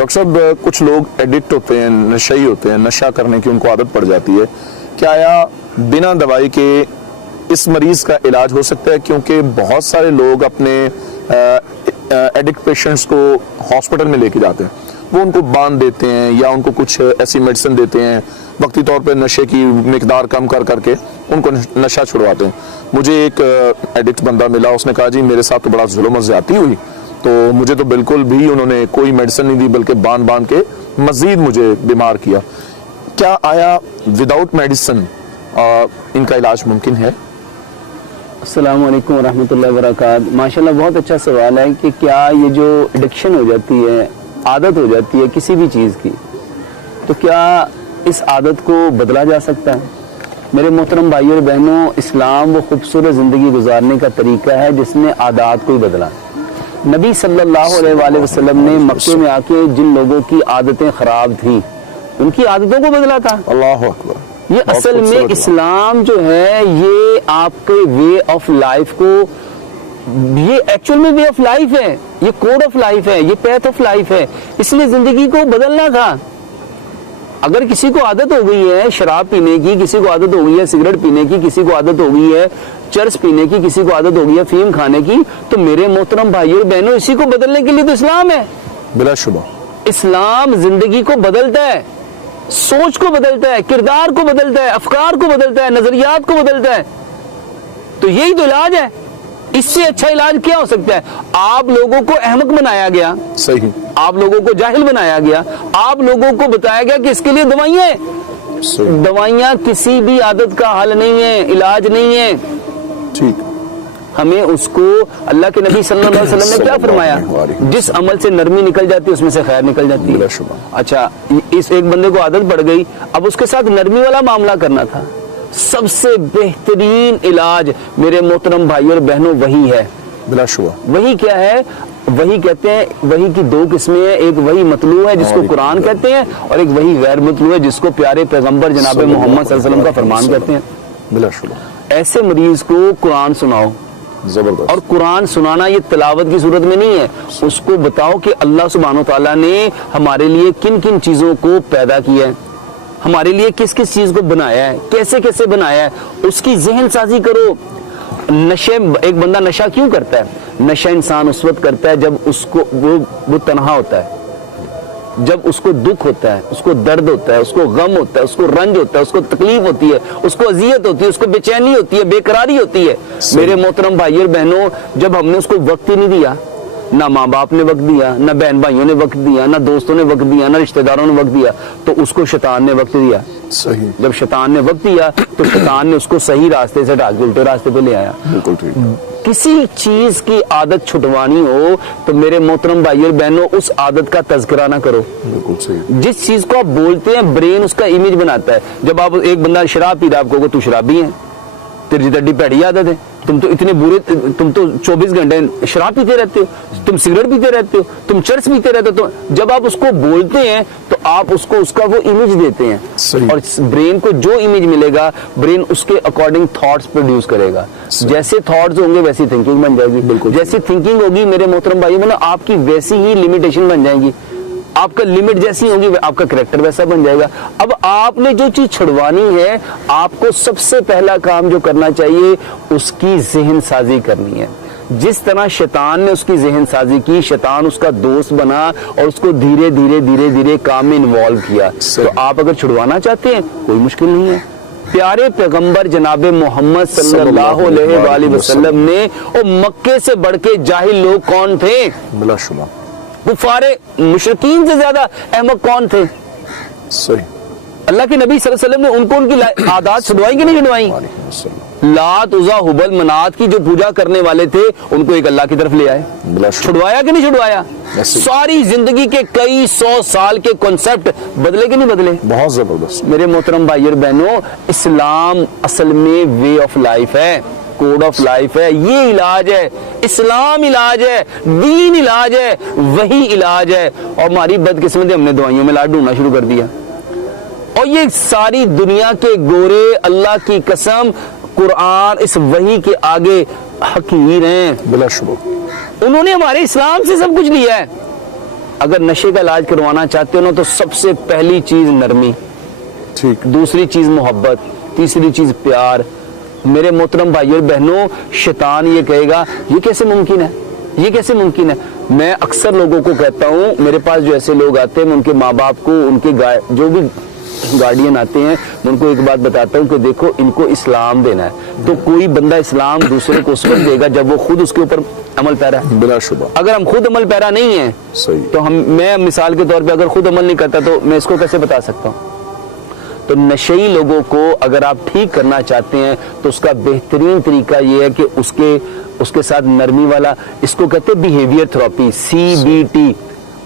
Doctor صاحب کچھ لوگ ایڈکٹ ہوتے ہیں، نشئی ہوتے ہیں، نشہ کرنے کی ان کو عادت پڑ جاتی ہے، کیا آیا بنا دوائی کے اس مریض کا علاج ہو سکتا ہے؟ کیونکہ بہت سارے لوگ اپنے ایڈکٹ پیشنٹس کو ہاسپٹل میں لے کے جاتے ہیں، وہ ان کو باندھ دیتے ہیں یا ان کو کچھ ایسی میڈیسن دیتے ہیں، وقتی طور پہ نشے کی مقدار کم کر کے ان کو نشہ چھڑواتے ہیں۔ مجھے ایک ایڈکٹ بندہ ملا، اس نے کہا جی میرے ساتھ تو بڑا ظلم و زیادتی ہوئی، تو مجھے تو بالکل بھی انہوں نے کوئی میڈیسن نہیں دی بلکہ باندھ کے مزید مجھے بیمار کیا۔ کیا آیا وداؤٹ میڈیسن ان کا علاج ممکن ہے؟ السلام علیکم ورحمۃ اللہ وبرکاتہ۔ ماشاءاللہ بہت اچھا سوال ہے کہ کیا یہ جو ایڈکشن ہو جاتی ہے، عادت ہو جاتی ہے کسی بھی چیز کی، تو کیا اس عادت کو بدلا جا سکتا ہے؟ میرے محترم بھائی اور بہنوں، اسلام وہ خوبصورت زندگی گزارنے کا طریقہ ہے جس نے عادات کو ہی بدلا۔ نبی صلی اللہ علیہ وآلہ وسلم نے مکے میں آ کے جن لوگوں کی عادتیں خراب تھیں ان کی عادتوں کو بدلا تھا۔ اللہ اکبر۔ یہ اصل میں اسلام جو ہے یہ آپ کے وے آف لائف کو، یہ ایکچول میں وے آف لائف ہے، یہ کوڈ آف لائف ہے، یہ پیتھ آف لائف ہے، اس لیے زندگی کو بدلنا تھا۔ اگر کسی کو عادت ہو گئی ہے شراب پینے کی، کسی کو عادت ہو گئی ہے سگریٹ پینے کی، کسی کو عادت ہو گئی ہے چرس پینے کی، کسی کو عادت ہو گئی ہے فیم کھانے کی، تو میرے محترم بھائیوں اور بہنوں اسی کو بدلنے کے لیے تو اسلام ہے۔ بلا شبہ اسلام زندگی کو بدلتا ہے، سوچ کو بدلتا ہے، کردار کو بدلتا ہے، افکار کو بدلتا ہے، نظریات کو بدلتا ہے۔ تو یہی تو علاج ہے۔ اس سے اچھا علاج کیا ہو سکتا ہے؟ آپ لوگوں کو احمق بنایا گیا، صحیح، آپ لوگوں کو جاہل بنایا گیا، آپ لوگوں کو بتایا گیا کہ اس کے لیے دوائیاں ہیں۔ صحیح۔ دوائیاں کسی بھی عادت کا حل نہیں ہے، علاج نہیں ہے۔ ٹھیک، ہمیں اس کو، اللہ کے نبی صلی اللہ علیہ وسلم نے کیا فرمایا؟ جس عمل سے نرمی نکل جاتی ہے اس میں سے خیر نکل جاتی ہے۔ اچھا، اس ایک بندے کو عادت پڑ گئی، اب اس کے ساتھ نرمی والا معاملہ کرنا تھا۔ سب سے بہترین علاج میرے محترم بھائی اور بہنوں وہی ہے۔ بلا شبہ۔ وہی کیا ہے؟ وہی کہتے ہیں، وہی کی دو قسمیں ہیں، ایک وہی مطلوع ہے جس کو قرآن کہتے ہیں، اور ایک وہی غیر مطلوع ہے جس کو پیارے پیغمبر جناب محمد صلی اللہ علیہ وسلم کا فرمان کہتے ہیں۔ بلا شبہ۔ ایسے مریض کو قرآن سناؤ، زبردست۔ اور قرآن سنانا یہ تلاوت کی صورت میں نہیں ہے، اس کو بتاؤ کہ اللہ سبحانہ و تعالیٰ نے ہمارے لیے کن کن چیزوں کو پیدا کیا ہے، ہمارے لیے کس کس چیز کو بنایا ہے، کیسے کیسے بنایا ہے، اس کی ذہن سازی کرو۔ نشے، ایک بندہ نشہ کیوں کرتا ہے؟ نشہ انسان اس وقت کرتا ہے جب اس کو وہ تنہا ہوتا ہے، جب اس کو دکھ ہوتا ہے، اس کو درد ہوتا ہے، اس کو غم ہوتا ہے، اس کو رنج ہوتا ہے، اس کو تکلیف ہوتی ہے، اس کو اذیت ہوتی ہے، اس کو بے چینی ہوتی ہے، بے قراری ہوتی ہے۔ میرے محترم بھائی اور بہنوں، جب ہم نے اس کو وقت ہی نہیں دیا، نہ ماں باپ نے وقت دیا، نہ بہن بھائیوں نے وقت دیا، نہ دوستوں نے وقت دیا، نہ رشتہ داروں نے وقت دیا، تو اس کو شیطان نے وقت دیا۔ صحیح۔ جب شیطان نے وقت دیا تو شیطان نے اس کو صحیح راستے سے ڈال کے الٹے راستے پہ لے آیا۔ بالکل ٹھیک۔ کسی چیز کی عادت چھٹوانی ہو تو میرے محترم بھائی اور بہنوں اس عادت کا تذکرہ نہ کرو۔ بالکل صحیح۔ جس چیز کو آپ بولتے ہیں برین اس کا امیج بناتا ہے۔ جب آپ ایک بندہ شراب پی رہا ہے، آپ کہو گے تو شرابی ہے، تیری تڈی پیڑی عادت ہے، تم تو اتنے برے، تم تو 24 گھنٹے شراب پیتے رہتے ہو، تم سگریٹ پیتے رہتے ہو، تم چرس پیتے رہتے ہو۔ تو جب آپ اس کو بولتے ہیں تو آپ اس کو اس کا وہ امیج دیتے ہیں، اور برین کو جو امیج ملے گا برین اس کے اکارڈنگ تھاٹس پروڈیوس کرے گا۔ جیسے تھاٹس ہوں گے ویسی تھنکنگ بن جائے گی۔ بالکل جیسی تھنکنگ ہوگی میرے محترم بھائی بہنوں، آپ کی ویسی ہی لمیٹیشن بن جائے گی، آپ کا لمٹ جیسی ہوگی آپ کا کریکٹر ویسا بن جائے گا۔ اب آپ نے جو چیز چھڑوانی ہے، آپ کو سب سے پہلا کام جو کرنا چاہیے اس کی ذہن سازی کرنی ہے۔ جس طرح شیطان نے اس کی ذہن سازی کی، شیطان اس کا دوست بنا اور اس کو دھیرے دھیرے دھیرے دھیرے کام میں انوالو کیا۔ تو آپ اگر چھڑوانا چاہتے ہیں کوئی مشکل نہیں ہے۔ پیارے پیغمبر جناب محمد صلی اللہ علیہ وآلہ وسلم نے، اور مکے سے بڑھ کے جاہل لوگ کون تھے؟ بلا شبہ۔ کفار مشرکین سے زیادہ احمق کون تھے؟ صحیح۔ اللہ کے نبی صلی اللہ علیہ وسلم نے ان کو ان کی عادات چھڑوائی کہ نہیں چھڑوائی؟ لات، عزا، ہبل، منات کی جو پوجا کرنے والے تھے ان کو ایک اللہ کی طرف لے آئے، چھڑوایا کہ نہیں چھڑوایا؟ ساری زندگی کے کئی 100 سال کے کنسپٹ بدلے کہ نہیں بدلے؟ بہت زبردست۔ میرے محترم بھائی اور بہنوں، اسلام اصل میں وے آف لائف ہے، کوڈ آف لائف ہے، یہ علاج ہے، اسلام علاج ہے، دین علاج ہے، وہی علاج ہے۔ اور ہماری بدقسمتی ہم نے دوائیوں میں علاج ڈھونڈنا شروع کر دیا، اور یہ ساری دنیا کے گورے اللہ کی قسم قرآن اس وحی کے آگے حقیر ہیں۔ بلا شبہ۔ انہوں نے ہمارے اسلام سے سب کچھ لیا ہے۔ اگر نشے کا علاج کروانا چاہتے ہو نا تو سب سے پہلی چیز نرمی، ٹھیک، دوسری چیز محبت، تیسری چیز پیار۔ میرے محترم بھائی اور بہنوں، شیطان یہ کہے گا یہ کیسے ممکن ہے، یہ کیسے ممکن ہے۔ میں اکثر لوگوں کو کہتا ہوں، میرے پاس جو ایسے لوگ آتے ہیں میں ان کے ماں باپ کو، ان کے جو بھی گارڈین آتے ہیں، میں ان کو ایک بات بتاتا ہوں کہ دیکھو ان کو اسلام دینا ہے، تو کوئی بندہ اسلام دوسرے کو اس وقت دے گا جب وہ خود اس کے اوپر عمل پیرا ہے، بلا شبہ۔ اگر ہم خود عمل پیرا نہیں ہیں صحیح، تو میں مثال کے طور پہ اگر خود عمل نہیں کرتا تو میں اس کو کیسے بتا سکتا ہوں۔ تو نشئی لوگوں کو اگر آپ ٹھیک کرنا چاہتے ہیں تو اس کا بہترین طریقہ یہ ہے کہ اس کے ساتھ نرمی والا، اس کو کہتے ہیں بیہیویئر تھراپی، CBT،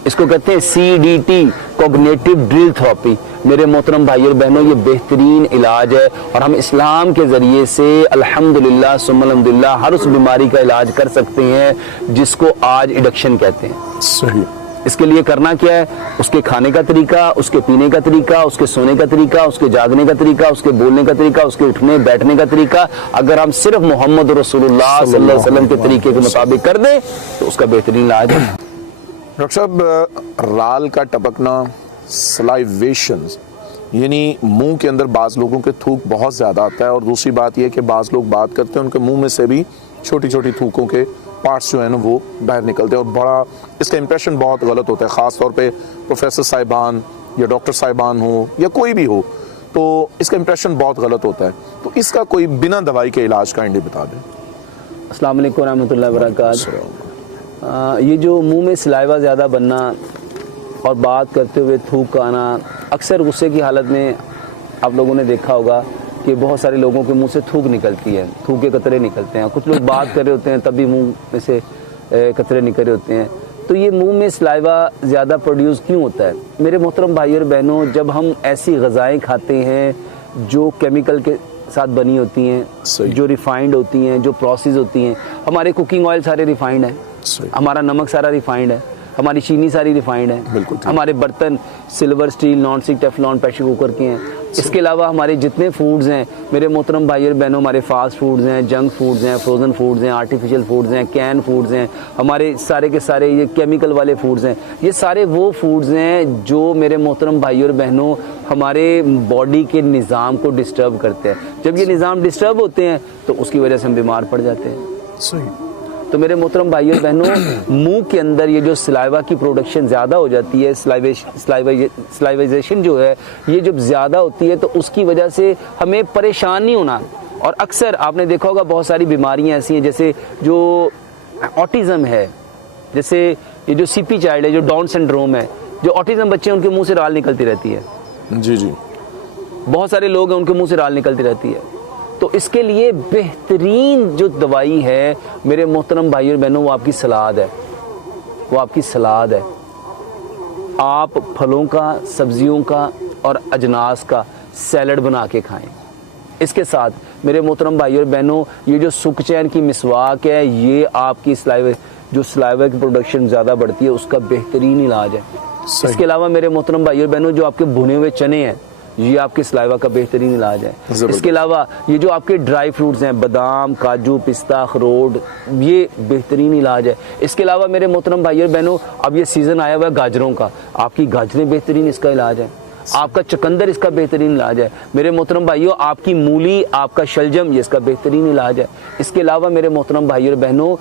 اس کو کہتے ہیں CDT، کوگنیٹو ڈرل تھراپی۔ میرے محترم بھائی اور بہنوں، یہ بہترین علاج ہے اور ہم اسلام کے ذریعے سے الحمدللہ ثم الحمدللہ ہر اس بیماری کا علاج کر سکتے ہیں جس کو آج ایڈکشن کہتے ہیں۔ صحیح۔ اس کے لیے کرنا کیا ہے؟ اس کے کھانے کا طریقہ، اس کے پینے کا طریقہ، اس کے سونے کا طریقہ، اس کے جاگنے کا طریقہ، اس کے بولنے کا طریقہ، اس کے اٹھنے بیٹھنے کا طریقہ، اگر ہم صرف محمد رسول اللہ صلی اللہ علیہ وسلم کے طریقے کے مطابق کر دیں تو اس کا بہترین علاج ہے۔ ڈاکٹر صاحب، رال کا ٹپکنا، سلائیویشنز، یعنی منہ کے اندر بعض لوگوں کے تھوک بہت زیادہ آتا ہے، اور دوسری بات یہ کہ بعض لوگ بات کرتے ہیں ان کے منہ میں سے بھی چھوٹی چھوٹی تھوکوں کے پارٹس جو ہیں نا وہ باہر نکلتے ہیں، اور بڑا اس کا امپریشن بہت غلط ہوتا ہے، خاص طور پہ پروفیسر صاحبان یا ڈاکٹر صاحبان ہو یا کوئی بھی ہو تو اس کا امپریشن بہت غلط ہوتا ہے۔ تو اس کا کوئی بنا دوائی کے علاج کائنڈلی بتا دیں۔ السلام علیکم ورحمۃ اللہ وبرکاتہ۔ یہ جو منہ میں سلائیوا زیادہ بننا اور بات کرتے ہوئے تھوک آنا، اکثر غصے کی حالت میں آپ لوگوں نے دیکھا ہوگا کہ بہت سارے لوگوں کے منہ سے تھوک نکلتی ہے، تھوک کے قطرے نکلتے ہیں، کچھ لوگ بات کر رہے ہوتے ہیں تب بھی منہ میں سے قطرے نکل رہے ہوتے ہیں۔ تو یہ منہ میں سلائیوا زیادہ پروڈیوس کیوں ہوتا ہے؟ میرے محترم بھائی اور بہنوں، جب ہم ایسی غذائیں کھاتے ہیں جو کیمیکل کے ساتھ بنی ہوتی ہیں، جو ریفائنڈ ہوتی ہیں، جو پروسیس ہوتی ہیں، ہمارے کوکنگ آئل سارے ریفائنڈ ہیں، ہمارا نمک سارا ریفائنڈ ہے، ہماری چینی ساری ریفائنڈ ہے، ہمارے برتن silver, steel, non stick, Teflon, pressure cooker کے ہیں۔ اس کے علاوہ ہمارے جتنے فوڈز ہیں میرے محترم بھائی اور بہنوں، ہمارے فاسٹ فوڈز ہیں، جنک فوڈز ہیں، فروزن فوڈز ہیں، آرٹیفیشل فوڈز ہیں، کین فوڈز ہیں، ہمارے سارے کے سارے یہ کیمیکل والے فوڈز ہیں، یہ سارے وہ فوڈز ہیں جو میرے محترم بھائی اور بہنوں ہمارے باڈی کے نظام کو ڈسٹرب کرتے ہیں۔ جب یہ نظام ڈسٹرب ہوتے ہیں تو اس کی وجہ سے ہم بیمار پڑ جاتے ہیں۔ صحیح۔ تو میرے محترم بھائی اور بہنوں، منہ کے اندر یہ جو سلائیوا کی پروڈکشن زیادہ ہو جاتی ہے، سلائیوائزیشن جو ہے یہ جب زیادہ ہوتی ہے تو اس کی وجہ سے ہمیں پریشان نہیں ہونا۔ اور اکثر آپ نے دیکھا ہوگا بہت ساری بیماریاں ایسی ہیں جیسے جو آٹزم ہے، جیسے یہ جو CP چائلڈ ہے، جو ڈاؤن سنڈروم ہے، جو آٹزم بچے ہیں ان کے منہ سے رال نکلتی رہتی ہے۔ جی جی، بہت سارے لوگ ہیں ان کے منہ سے رال نکلتی رہتی ہے۔ تو اس کے لیے بہترین جو دوائی ہے میرے محترم بھائی اور بہنوں، وہ آپ کی سلاد ہے، وہ آپ کی سلاد ہے۔ آپ پھلوں کا، سبزیوں کا اور اجناس کا سیلڈ بنا کے کھائیں۔ اس کے ساتھ میرے محترم بھائی اور بہنوں، یہ جو سکچین کی مسواک ہے، یہ آپ کی جو سلائیوا کی پروڈکشن زیادہ بڑھتی ہے اس کا بہترین علاج ہے۔ اس کے علاوہ میرے محترم بھائی اور بہنوں، جو آپ کے بھنے ہوئے چنے ہیں یہ آپ کے سلائیوا کا بہترین علاج ہے۔ اس کے علاوہ یہ جو آپ کے ڈرائی فروٹس ہیں، بادام، کاجو، پستہ، اخروٹ، یہ بہترین علاج ہے۔ اس کے علاوہ میرے محترم بھائی اور بہنوں، اب یہ سیزن آیا ہوا ہے گاجروں کا، آپ کی گاجریں بہترین اس کا علاج ہے۔ آپ کا چقندر اس کا بہترین علاج ہے۔ میرے محترم بھائیوں، آپ کی مولی، آپ کا شلجم، یہ اس کا بہترین علاج ہے۔ اس کے علاوہ میرے محترم بھائی اور بہنوں،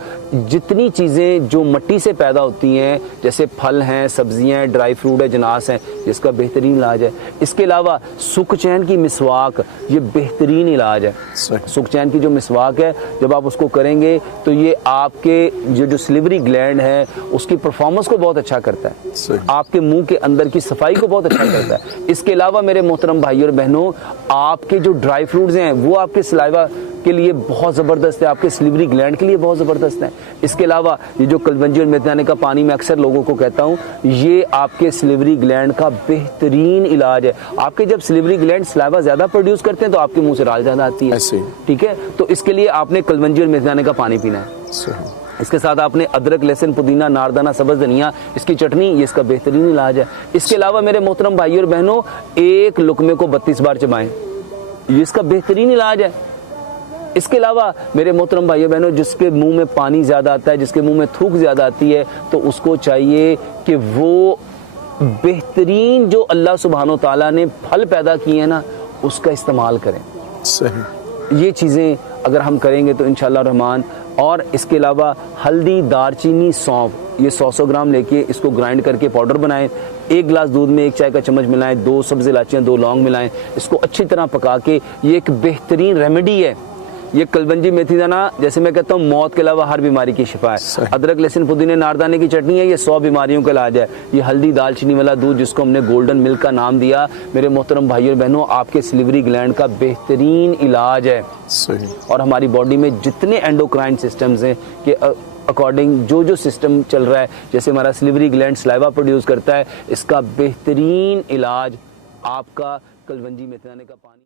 جتنی چیزیں جو مٹی سے پیدا ہوتی ہیں جیسے پھل ہیں، سبزیاں ہیں، ڈرائی فروٹ ہے، جناس ہیں، جس کا بہترین علاج ہے۔ اس کے علاوہ سکھ چین کی مسواک، یہ بہترین علاج ہے۔ سکھ چین کی جو مسواک ہے، جب آپ اس کو کریں گے تو یہ آپ کے جو سلیوری گلینڈ ہے اس کی پرفارمنس کو بہت اچھا کرتا ہے، آپ کے منہ کے اندر کی صفائی کو بہت اچھا کرتا ہے۔ اس کے علاوہ میرے محترم بھائی اور بہنوں، آپ کے جو ڈرائی فروٹس ہیں وہ آپ کے سلائیوا کے لیے بہت زبردست ہے، آپ کے سلیوری گلینڈ کے لیے بہت زبردست ہے۔ اس کے علاوہ یہ جو کلونجی اور میتھیانے کا پانی میں اکثر لوگوں کو کہتا ہوں، یہ آپ کے سلیوری گلینڈ کا بہترین علاج ہے۔ آپ کے جب سلیوری گلینڈ سلائیوا زیادہ پروڈیوس کرتے ہیں تو آپ کے منہ سے رال زیادہ آتی ہے، ٹھیک ہے؟ تو اس کے لیے آپ نے کلونجی اور میتھیانے کا پانی پینا ہے۔ اس کے ساتھ آپ نے ادرک، لہسن، پودینہ، ناردانہ، سبز دھنیا، اس کی چٹنی، یہ اس کا بہترین علاج ہے۔ اس کے علاوہ میرے محترم بھائی اور بہنوں، ایک لقمے کو 32 بار چبائیں، یہ اس کا بہترین علاج ہے۔ اس کے علاوہ میرے محترم بھائیو بہنوں، جس کے منہ میں پانی زیادہ آتا ہے، جس کے منہ میں تھوک زیادہ آتی ہے، تو اس کو چاہیے کہ وہ بہترین جو اللہ سبحانہ و تعالیٰ نے پھل پیدا کیے ہیں نا، اس کا استعمال کریں. صحیح. یہ چیزیں اگر ہم کریں گے تو انشاءاللہ الرحمن. اور اس کے علاوہ ہلدی، دار چینی، سونف، یہ 100 گرام لے کے اس کو گرائنڈ کر کے پاؤڈر بنائیں. 1 گلاس دودھ میں 1 چائے کا چمچ ملائیں، 2 سبز الائچیاں، 2 لونگ ملائیں. اس کو اچھی طرح پکا کے، یہ ایک بہترین ریمیڈی ہے. یہ کلونجی میتھی دانہ، جیسے میں کہتا ہوں، موت کے علاوہ ہر بیماری کی شفا ہے. ادرک، لہسن، پودینے، ناردانے کی چٹنی ہے، یہ 100 بیماریوں کا علاج ہے. یہ ہلدی، دال چینی والا دودھ، جس کو ہم نے گولڈن ملک کا نام دیا، میرے محترم بھائیوں اور بہنوں، آپ کے سلیوری گلینڈ کا بہترین علاج ہے. صحیح. اور ہماری باڈی میں جتنے اینڈوکرائن سسٹمز ہیں کہ اکارڈنگ جو سسٹم چل رہا ہے، جیسے ہمارا سلیوری گلینڈ سلائیوا پروڈیوس کرتا ہے، اس کا بہترین علاج آپ کا کلونجی میتھی دانے کا پانی.